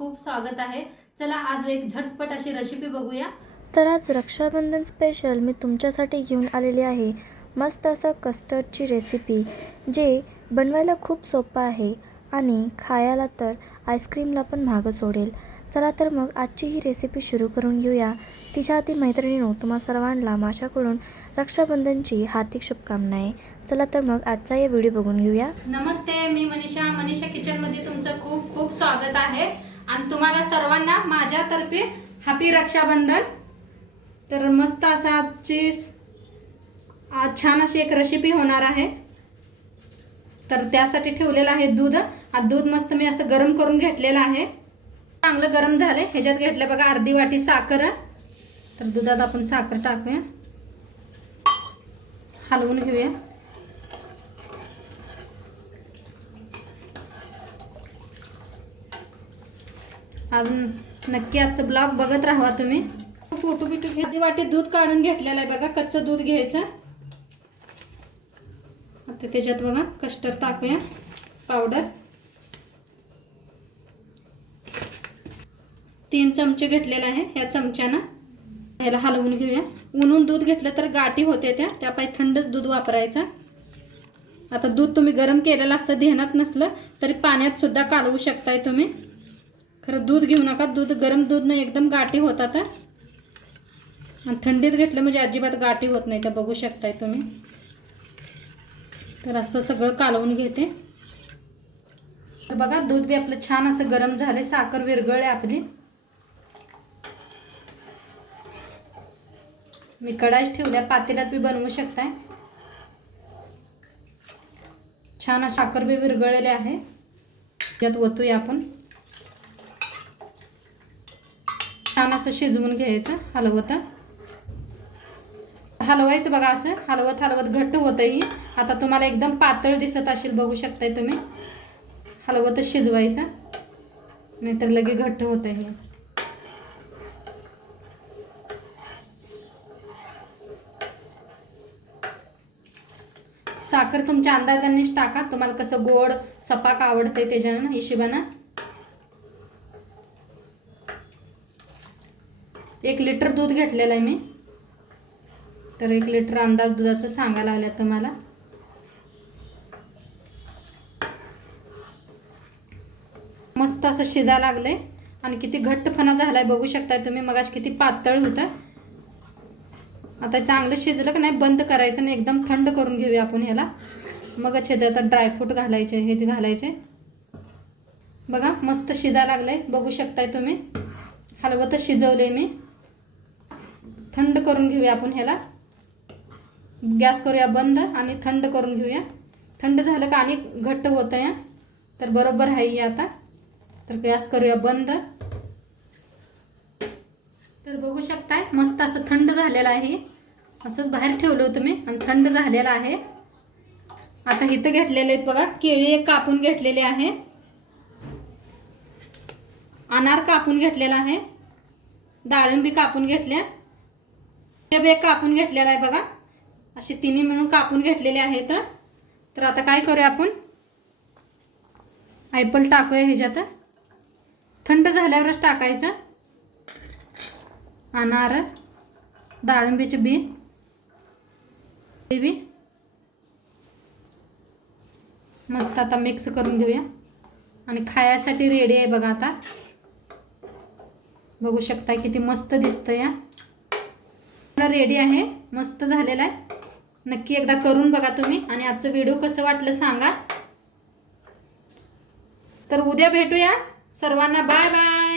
खूप स्वागत आहे. चला आज एक झटपट अशी रेसिपी बघूया. तर आज रक्षाबंधन स्पेशल मी तुमच्यासाठी घेऊन आलेली आहे. मस्त असं कस्टर्डची रेसिपी जे बनवायला खूप सोपं आहे आणि खायला तर आईस्क्रीमला पण मागं सोडेल चला तर मग आजची ही रेसिपी सुरू करून घेऊया. तिच्या आधी मैत्रिणीनो तुम्हा सर्वांना माझ्याकडून रक्षाबंधनची हार्दिक शुभकामनाए. चला तर मग आजचा या व्हिडिओ बघून घेऊया. नमस्ते मी मनीषा. मनीषा किचनमध्ये तुमचं खूप खूप स्वागत आहे. आणि तुम्हाला सर्वांना माझ्यातर्फे हॅपी रक्षाबंधन तर मस्त असं आजची आज छान अशी एक रेसिपी होणार आहे. तर त्यासाठी ठेवलेलं आहे दूध. आज दूध मस्त मी असं गरम करून घेतलेलं आहे. चांगलं गरम झालं ह्याच्यात घेतलं बघा अर्धी वाटी साखर. तर दुधात आपण साखर टाकूया. हलवून घेऊया. अजून नक्की आजचं ब्लॉग बघत राहा तुम्ही. फोटो बिटू घ्यायची वाटी दूध काढून घेतलेलं आहे बघा कच्चं दूध घ्यायचं. आता त्याच्यात बघा कस्टर्ड टाकूया पावडर तीन चमचे घेतलेला आहे ह्या चमच्यानं. ह्याला हलवून घेऊया. उन्हून दूध घेतलं तर गाठी होते त्या त्यापायी थंडच दूध वापरायचं. आता दूध तुम्ही गरम केलेलं असतं ध्यानात नसलं तरी पाण्यात सुद्धा कालवू शकताय तुम्ही. खरं दूध घेऊ नका दूध गरम दूध नाही एकदम गाठी होतात आणि थंडीत घेतलं म्हणजे अजिबात गाठी होत नाही तर बघू शकताय तुम्ही. तर असं सगळं कालवून घेते. तर बघा दूध बी आपलं छान असं गरम झाले साखर विरगळले आपली. मी कडाईच ठेवल्या पातेल्यात बी बनवू शकताय. छान साखर बी विरगळलेले आहे त्यात ओतूया आपण. छान असं शिजवून घ्यायचं हलवत. हलवायचं बघा असं हलवत हलवत घट्ट होतंही आता तुम्हाला एकदम पातळ दिसत असेल बघू शकताय तुम्ही. हलवतच शिजवायचं नाहीतर लगे घट्ट होतं हे. साखर तुमच्या अंदाजानेच टाका. तुम्हाला कसं गोड सपाक आवडतंय त्याच्यानं हिशोबानं. एक लिटर दूध घेतलेलं आहे मी. तर एक लिटर अंदाज दुधाचं सांगायला लागल्या तुम्हाला. मस्त असं शिजा लागलंय. आणि किती घट्टपणा झालाय बघू शकताय तुम्ही. मगाशी किती पातळ होतं. आता चांगलं शिजलं की नाही बंद करायचं नाही एकदम थंड करून घेऊया आपण ह्याला. मग आता ड्रायफ्रूट घालायचे हे जे घालायचे. बघा मस्त शिजा लागलंय. बघू शकताय तुम्ही. हलवतच शिजवले मी. थंड करून घेऊया आपण ह्याला. गॅस करूया बंद आणि थंड करून घेऊया. थंड झालं का आणि घट्ट होतं या. तर बरोबर आहे ही आता. तर गॅस करूया बंद. तर बघू शकताय मस्त असं थंड झालेलं आहे. असंच बाहेर ठेवलं होतं मी आणि थंड झालेलं आहे. आता इथं घेतलेले आहेत बघा केळी एक कापून घेतलेली आहे. अनार कापून घेतलेला आहे. डाळिंबी कापून घेतल्या. सेब एक कापून घेतलेला आहे बघा असे तिन्ही मिळून कापून घेतलेले आहेत तर आता काय करूया आपण? ॲपल टाकूया ह्याच्यात. थंड झाल्यावरच टाकायचं. अनार डाळिंबीचे बी बी मस्त आता मिक्स करून घेऊया. आणि खायासाठी रेडी आहे बघा आता. बघू शकता किती मस्त दिसतं या रेडी आहे. मस्त झालेला आहे. नक्की एकदा करून बघा तुम्ही. आणि आजचं व्हिडिओ कसं वाटलं सांगा. तर उद्या भेटूया. सर्वांना बाय बाय